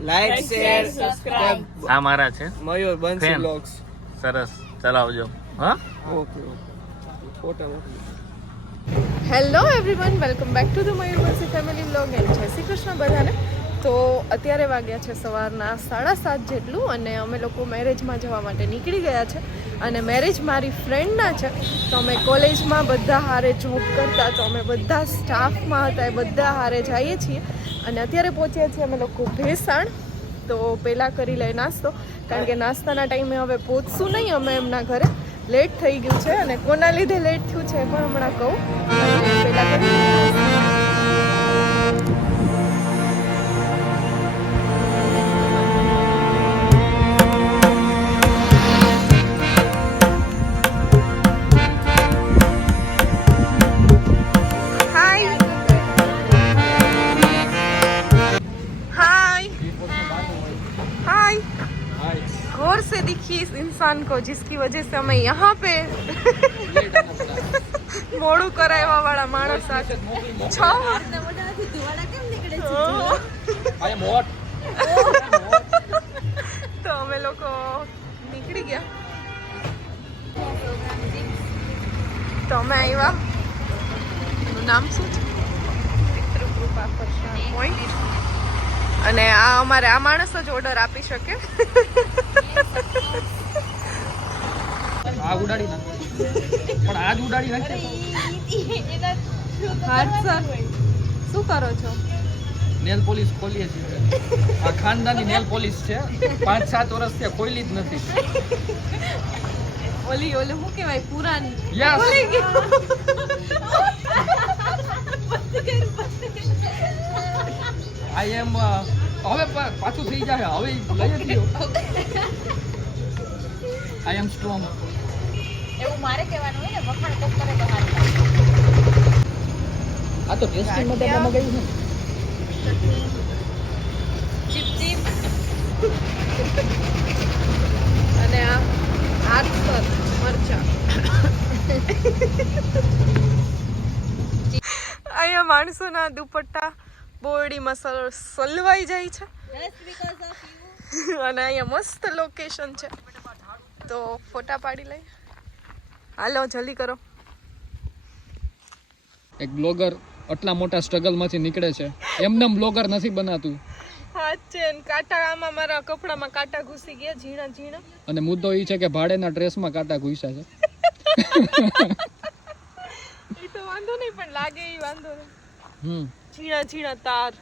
Like share subscribe. આ મારા છે મયુર બંસી Fan. બ્લોગ્સ. સરસ ચલાવજો હા ઓકે ફોટા મોકલી. Hello everyone, welcome back to the Mayurvanshi family vlog and જય શ્રી કૃષ્ણ બધાને. તો અત્યારે વાગ્યા છે સવારના 7:30 જેટલું અને અમે લોકો મેરેજમાં જવા માટે નીકળી ગયા છે. અને મેરેજ મારી ફ્રેન્ડના છે, તો અમે કોલેજમાં બધા હારે જોબ કરતા, તો અમે બધા સ્ટાફમાં હતા, એ બધા હારે જઈએ છીએ. અને અત્યારે પહોંચ્યા છીએ અમે લોકો ભેસાણ. તો પહેલાં કરી લઈએ નાસ્તો, કારણ કે નાસ્તાના ટાઈમે હવે પહોંચશું નહીં અમે એમના ઘરે, લેટ થઈ ગયું છે. અને કોના લીધે લેટ થયું છે એ પણ હમણાં કહું. પહેલાં કરી गौर से दिखिए इस इंसान को जिसकी वजह से हमें यहाँ पे मोड़ू करायवा वाला माणस आ तो અમે લોકો નીકળી ગયા. તો અમે આવ્યા, એનું નામ શું છે, પિતૃકૃપા ફરસાણ પોઈન્ટ. અને આ અમારે આ માણસ જ ઓર્ડર આપી શકે. આ ઉડાડી નાખ, પણ આજ ઉડાડી નાખ. હાથ સર શું કરો છો? નેલ પોલિશ ખોલીએ છીએ. આ ખાનદાની નેલ પોલિશ છે, 5-7 વર્ષથી ખોલી જ નથી. ઓલી શું કહેવાય, પુરાની. યસ, આઈ એમ હવે પાછું થઈ જાય, હવે લઈ જ લ્યો. આઈ એમ સ્ટ્રોંગ. એવું મારે કહેવાનું હોય ને, વખાણ કોક કરે તો હારું. આ તો ટેસ્ટિંગ માં તમે મગાવ્યું છે. ચીપ ચીપ. અને આ હાથ સર મરચા. અહીંયા માણસોના દુપટ્ટા બોરડીમાં સલવાઈ જાય છે. અને અહીંયા મસ્ત લોકેશન છે, તો ફોટા પાડી લઈ. હાલો જલ્દી કરો. એક બ્લોગર આટલા મોટા સ્ટ્રગલ માંથી નીકળે છે, એમને બ્લોગર નથી બનાતું. હાથ છે ને કાંટા, આમાં મારા કપડામાં કાંટા ઘૂસી ગયા ઝીણા ઝીણા. અને મુદ્દો એ છે કે ભાડેના ડ્રેસમાં કાંટા ઘૂસ્યા છે. એ તો વાંધો નહીં, પણ લાગે એ વાંધો નહીં. ઝીણા ઝીણા તાર.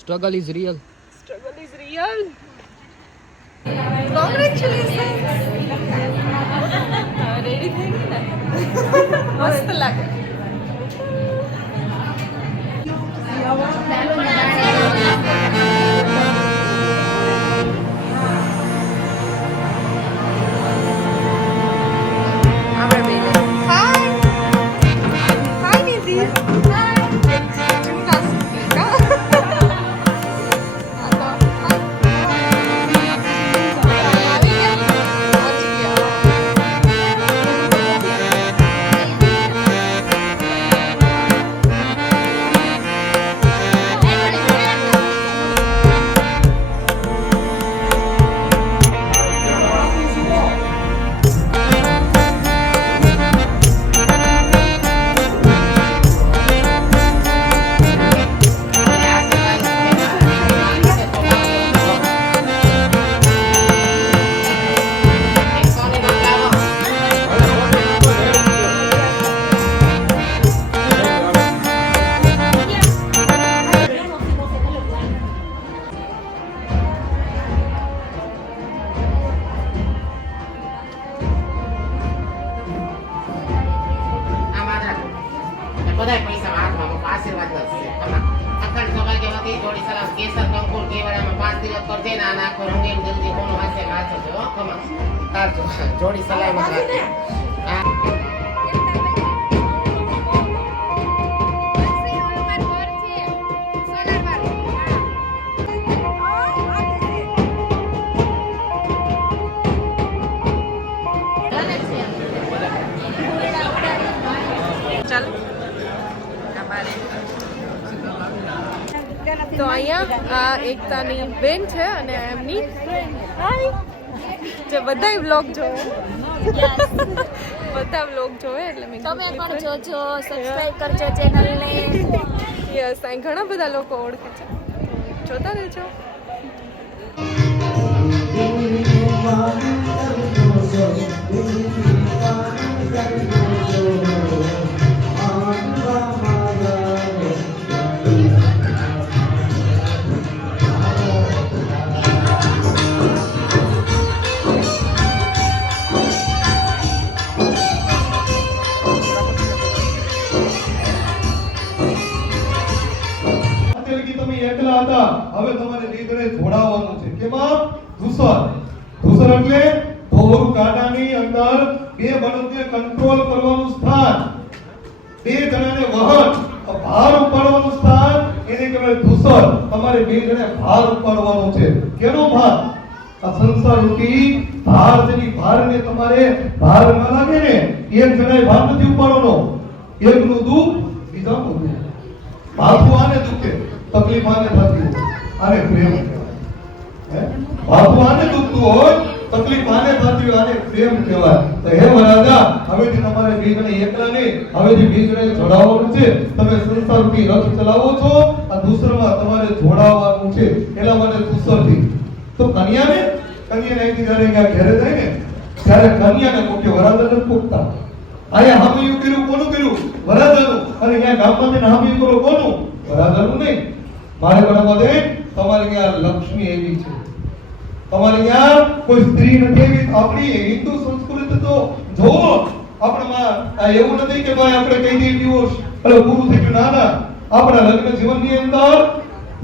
Struggle is real. Struggle is real. Congratulations. Ready થઈ ગઈ ને? મસ્ત લાગે. આપણે બે હાય હાય નિધિ. બધા પૈસા હાથમાં મૂકો, આશીર્વાદ કરશે. અખંડ સૌભાગ્યવતી જોડી સલામ કેસર કંકુર કેવડામાં 5 દિવસ કરજે ને આ નાખો રંગીન જલ્દી કોનો હાથે નાચો છો ખમા તારજો જોડી સલામત રાખજો. ચાલો તો અહીંયા આ એકતાની બેન છે અને એમની હાય જે બધાય વ્લોગ જોવે બધા વ્લોગ જોવે એટલે મેં તમે પણ જોજો, સબસ્ક્રાઇબ કરજો ચેનલને. યસ અહીં ઘણા બધા લોકો ઓળખે છે, જોતા રહેજો. એકલા હતા, હવે તમારે નીંદરે જોડાવાનું છે. કેમાં? ધૂસર. ધૂસર એટલે ઢોર ગાડાની અંદર બે બળદને કંટ્રોલ કરવાનું સ્થાન, બે જણાને વહન ભાર ઉપાડવાનું સ્થાન, એને કહેવાય ધૂસર. તમારે બે જણે ભાર ઉપાડવાનો છે. કેનો ભાર? આ સંસાર રૂપી ભાર જેની ભારને તમારે ભાર ન લાગે ને, એક જણાએ ભાર નથી ઉપાડવાનો. એકનું દુઃખ બીજાનું દુઃખ. માથું આને દુખે, તકલીફ આને થતી હોય, આને પ્રેમ કહેવાય. બાપુ આને દુખતું હોય, તકલીફ આને થતી હોય, આને પ્રેમ કહેવાય. તો હે વરાજા, હવેથી તમારે બે જણે એકલા નહીં, હવેથી બે જણે જોડાવાનું છે. તમે સંસારથી રથ ચલાવો છો, આ દુસરમાં તમારે જોડાવાનું છે. એના માટે દુસરથી તો કન્યાને અહીંથી જ્યારે ઘેરે જાય ને ત્યારે કન્યાને મૂકે, વરાજાને પૂછતા. અહીંયા હામિયું કર્યું, કોનું કર્યું? વરાજાનું. અને અહીંયા ગામમાં જઈને હામિયું કરો, કોનું? વરાજાનું નહીં. મારે બરાબર છે, તમારે ત્યાં લક્ષ્મી એવી છે, તમારે ત્યાં કોઈ સ્ત્રી નથી એવી. આપણી હિન્દુ સંસ્કૃતિ તો જોવો, આપણામાં એવું નથી કે ભાઈ આપણે કહી દઈએ ડિવોર્સ એટલે પૂરું થઈ ગયું. ના ના, આપણા લગ્ન જીવનની અંદર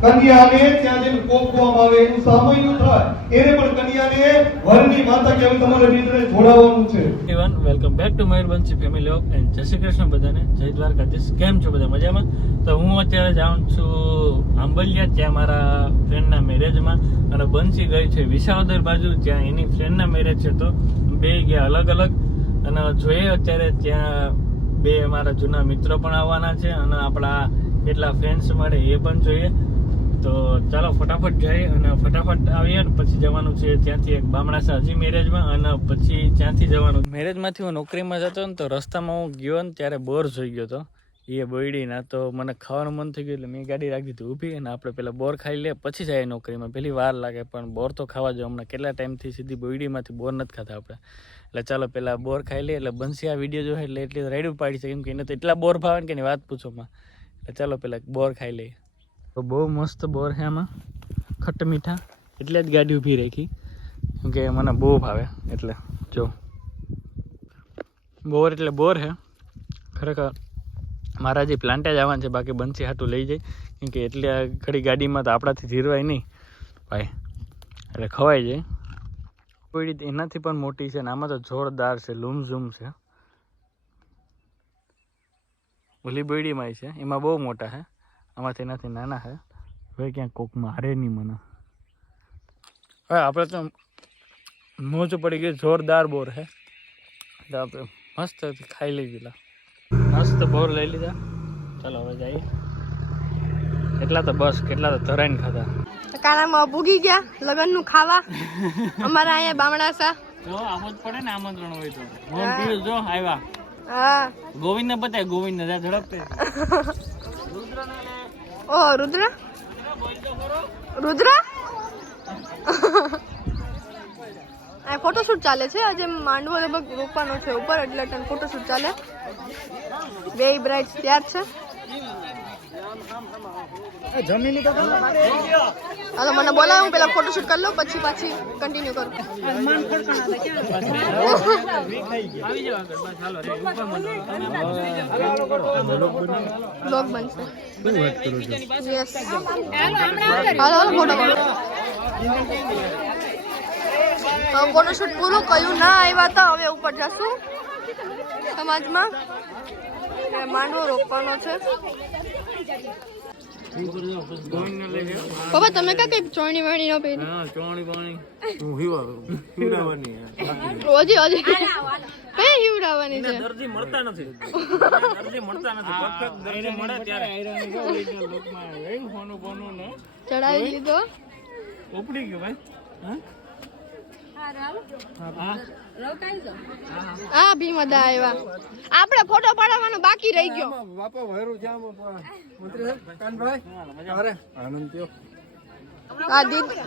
કન્યાને ત્યાં જઈને કોકવામાં આવે, એનું સામૂહિક થાય. એને પણ કન્યાને વરની માતા કે તમારે બીજને જોડાવાનું છે. Everyone, welcome back to Mayurvanshi family vlog and જય શ્રી કૃષ્ણ બધાને. જય દ્વારકાધીશ. કેમ છો બધા? મજામાં? તો હું અત્યારે જાઉં છું આંબલિયા, ત્યાં મારા ફ્રેન્ડના મેરેજમાં, અને બંસી ગઈ છે વિસાવદર બાજુ, જ્યાં એની ફ્રેન્ડના મેરેજ છે. તો બે ગયા અલગ અલગ, અને જોઈએ અત્યારે ત્યાં બે અમારા જૂના મિત્રો પણ આવવાના છે, અને આપણા કેટલા ફ્રેન્ડ્સ મળે એ પણ જોઈએ. તો ચાલો ફટાફટ જઈએ અને ફટાફટ આવીએ. પછી જવાનું છે ત્યાંથી એક બામણાસા હજી મેરેજમાં, અને પછી ત્યાંથી જવાનું. મેરેજમાંથી હું નોકરીમાં જતો ને તો રસ્તામાં હું ગયો ને ત્યારે બોર જોઈ ગયો હતો એ બોયડીના. તો મને ખાવાનું મન થઈ ગયું એટલે મેં ગાડી રાખી દીધી ઊભી, અને આપણે પહેલાં બોર ખાઈ લે પછી જાય નોકરીમાં. પહેલી વાર લાગે પણ બોર તો ખાવા જો. હમણાં કેટલા ટાઈમથી સીધી બોયડીમાંથી બોર નથી ખાતા આપણે. એટલે ચાલો પહેલાં બોર ખાઈ લઈએ. એટલે બંસી આ વિડીયો જોવે એટલે એટલી રાઈડ પાડી છે, કેમ કે એને તો એટલા બોર ભાવે કે એની વાત પૂછોમાં. એટલે ચાલો પહેલાં બોર ખાઈ લઈએ. તો બહુ મસ્ત બોર છે આમાં, ખટ્ટ મીઠા. એટલે જ ગાડી ઊભી રાખી, કેમ કે મને બહુ ભાવે. એટલે જો બોર એટલે બોર છે ખરેખર. મારા જે પ્લાન્ટે જ આવવાનું છે, બાકી બંસી હાટું લઈ જાય, કેમ કે એટલે ઘડી ગાડીમાં તો આપણાથી ધીરવાય નહીં ભાઈ, એટલે ખવાઈ જાય. કોઈ એનાથી પણ મોટી છે ને આમાં તો જોરદાર છે, લૂમઝૂમ છે. ઓલી બોયડીમાં છે એમાં બહુ મોટા છે, આમાંથી એનાથી નાના છે. હવે ક્યાંક કોક મારે નહીં મને. હવે આપણે તો મોજ પડી ગઈ, જોરદાર બોર છે. એટલે આપણે મસ્ત ખાઈ લઈ ગયેલા, મસ્ત બોર લઈ લીધા. ચાલો હવે જઈએ. કેટલા તો બસ, કેટલા તો ધરાઈને ખાધા. કાણામાં ભૂગી ગયા લગનનું ખાવા. અમારા અહીંયા બામણાસા જો આમ જ પડે ને આમંત્રણ હોય તો. મોહન પીયું જો આવ્યા. હા, ગોવિંદ ને બતાય, ગોવિંદ ને ઝડપથી. ઓ રુદ્ર, રુદ્ર આ ફોટોશૂટ ચાલે છે. આજે માંડવો લગભગ રોપવાનો છે ઉપર, એટલે તને ફોટોશૂટ ચાલે. બે બ્રાઇડ્સ તૈયાર છે. હાલો મને બોલાવ, હું પેલા ફોટોશૂટ કરી લઉં પછી પાછી કન્ટિન્યુ કરું. બ્લોગ બનશે. યસ, હાલો ફોટો ફોટોશૂટ પૂરું કર્યું. ના આવ્યા હતા, હવે ઉપર જશું સમાજમાં. માંડવો રોપવાનો છે. ગોવિંદને લઈ જાઓ. પપ્પા તમે કા કઈ ચોણી વાણી ન પહેરી હા ચોણી બોણી ઓજી કઈ હિવડાવવાની છે દર્દી મળતા નથી પરફેક્ટ દર્દી મળે ત્યારે ફોનું બોનું ને ચડાવી લીધો ઉપડી ગયું ભાઈ હા ભી મજા આવ્યા આપણે ફોટો પાડવાનો બાકી રહી ગયો આ દીદી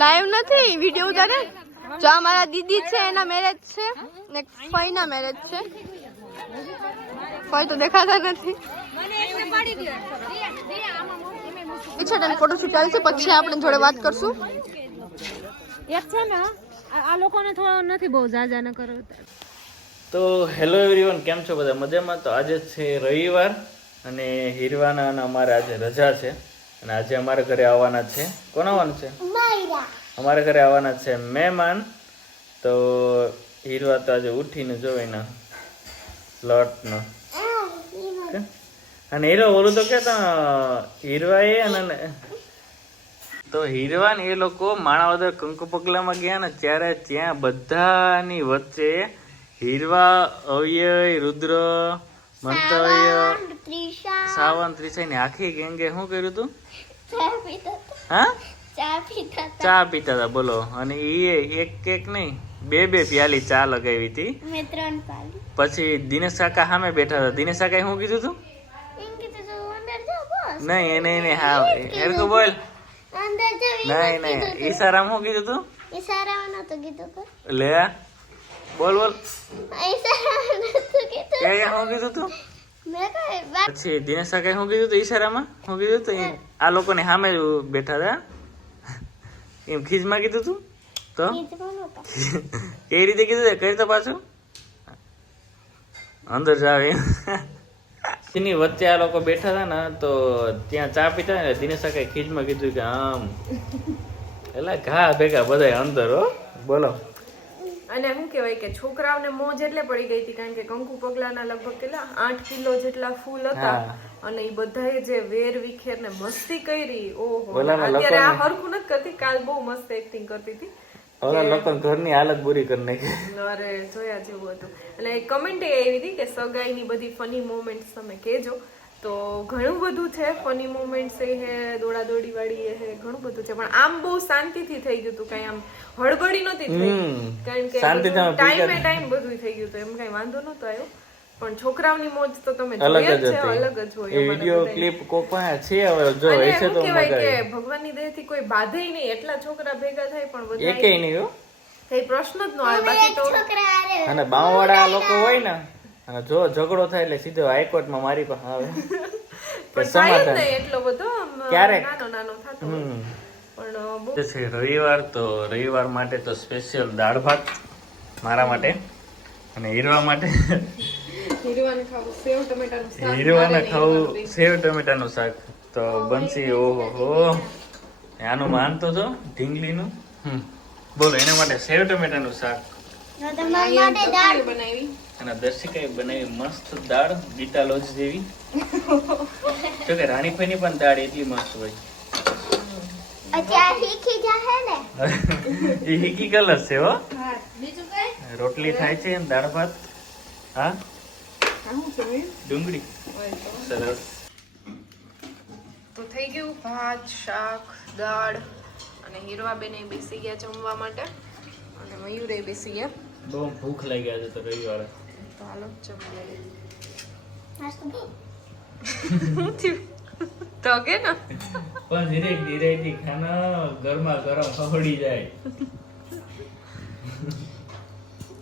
લાઈવ નથી વિડિયો ઉતારે જો આ મારા દીદી છે એના મેરેજ છે ને ફઈના મેરેજ છે ફઈ તો દેખાતા નથી પીછે ફોટોશૂટ ચાલે છે પછી આપણે જોડે વાત કરશું એક છે ને આ લોકોને થોડો નથી બહુ જાજા ન કરો. તો હેલો એવરીવન, કેમ છો બધા? મજામાં? તો આજે છે રવિવાર અને હીરવાના અને અમારે આજે રજા છે અને આજે અમારા ઘરે આવવાના છે. કોણ આવવાનું છે? અમારા ઘરે આવવાના છે મહેમાન. તો હીરવા તો આજે ઉઠીને જોઈને સ્લોટનો અને હીરો ઓલું તો કેતા હીરવા એ અને તો હીરવાન એ લોકો માણાવદર કંકુ પગલામાં ગયા ને ત્યારે ત્યાં બધાની વચ્ચે હીરવા, અવ્યય, રુદ્ર, મંતવ્ય, સાવન, ત્રિષા ની આખી ગેંગે શું કર્યું તું? હા, ચા પીતા હતા. બોલો. અને એ એક એક નહીં બે પ્યાલી ચા લગાવી હતી. પછી દિનેશ કાકા સામે બેઠા હતા. દિનેશ કાકા શું કીધું તું? નહીં એને હા હેરકો બોલ. નહીં ઈશારામ શું કીધું તું? લે બોલ શું કીધું તું? પછી દિનેશ કાકા શું કીધું તું? ઈશારામાં શું કીધું તું? આ લોકોને સામે બેઠા હતા એમ ખીજમાં કીધું તું. તો કેવી રીતે કીધું? કરી તો પાછું અંદર જાવ એમ. એની વચ્ચે આ લોકો બેઠા હતા ને તો ત્યાં ચા પીતા ને દિનેશ કાકાએ ખીજમાં કીધું કે આમ એટલે ઘા ભેગા બધા અંદર. હો બોલો. અને શું કહેવાય કે છોકરાઓને મોજ એટલે પડી ગઈ હતી કારણ કે કંકુ પગલાના લગભગ કેટલા 8 કિલો જેટલા ફૂલ હતા અને એ બધાએ જે વેર વિખેર ને મસ્તી કરી. ઓહો, અત્યારે આ હરખું નથી કરતી, કાલ બહુ મસ્ત એક્ટિંગ કરતી હતી. ઓલા લોકો ઘરની હાલત બુરી કરી નાખી. અરે જોયા જેવું હતું. અને કમેન્ટ એ આવી હતી કે સગાઈની બધી ફની મોમેન્ટ્સ તમે કહેજો. તો ઘણું બધું છે, ફની મોમેન્ટ્સ એ હે, દોડા દોડી વાળી એ હે, ઘણું બધું છે. પણ આમ બહુ શાંતિથી થઈ ગયું હતું, કઈ આમ હળબડી નહોતી થઈ કારણ કે ટાઈમ બધું થઈ ગયું હતું, એમ કઈ વાંધો નહોતો આવ્યો. પણ છોકરાઓની મોજ તો તમે જોયા જ છે, અલગ જ હોય. એ વિડિયો ક્લિપ કોપા છે હવે જો હશે તો કહેવાય કે ભગવાનની દયાથી કોઈ બાધે નહીં, એટલા છોકરા ભેગા થાય પણ બધા એકેય નહીં હો, કઈ પ્રશ્ન જ ન આવે. બાકી તો અને બાવવાળા લોકો હોય ને અને જો ઝઘડો થાય એટલે સીધો હાઈકોર્ટમાં મારી પાસે આવે. પણ થાય જ નહીં એટલો બધો, ક્યારેક નાનો થતો પણ બહુ છે. રવિવાર તો રવિવાર માટે તો સ્પેશિયલ દાળ ભાત મારા માટે અને હીરવા માટે હીરવાને ખાવું સેવ ટમેટાનું શાક. હીરવાને ખાવું સેવ ટમેટાનું શાક. તો બનશી ઓહો આનું માનતો છો ઢીંગલીનું. બોલો એના માટે સેવ ટમેટાનું શાક બનાવી અને દર્શિકાએ બનાવી મસ્ત દાળ બીટાલોજ જેવી. જો કે રાણીભાઈની પણ દાળ એટલી મસ્ત હોય. એ હીકી કલર છે હો. રોટલી થાય છે દાળ ભાત. હા ડુંગળી સરસ. તો થઈ ગયું ભાત, શાક, દાળ અને હીરવા બેને બેસી ગયા જમવા માટે અને મયુરે બેસી ગયા. બહુ ભૂખ લાગી આજે તો રવિવારે. તો હાલો જમી લઈએ. તો કે ના પણ ધીરે ધીરે ખાના ગરમા ગરમ ખવડી જાય.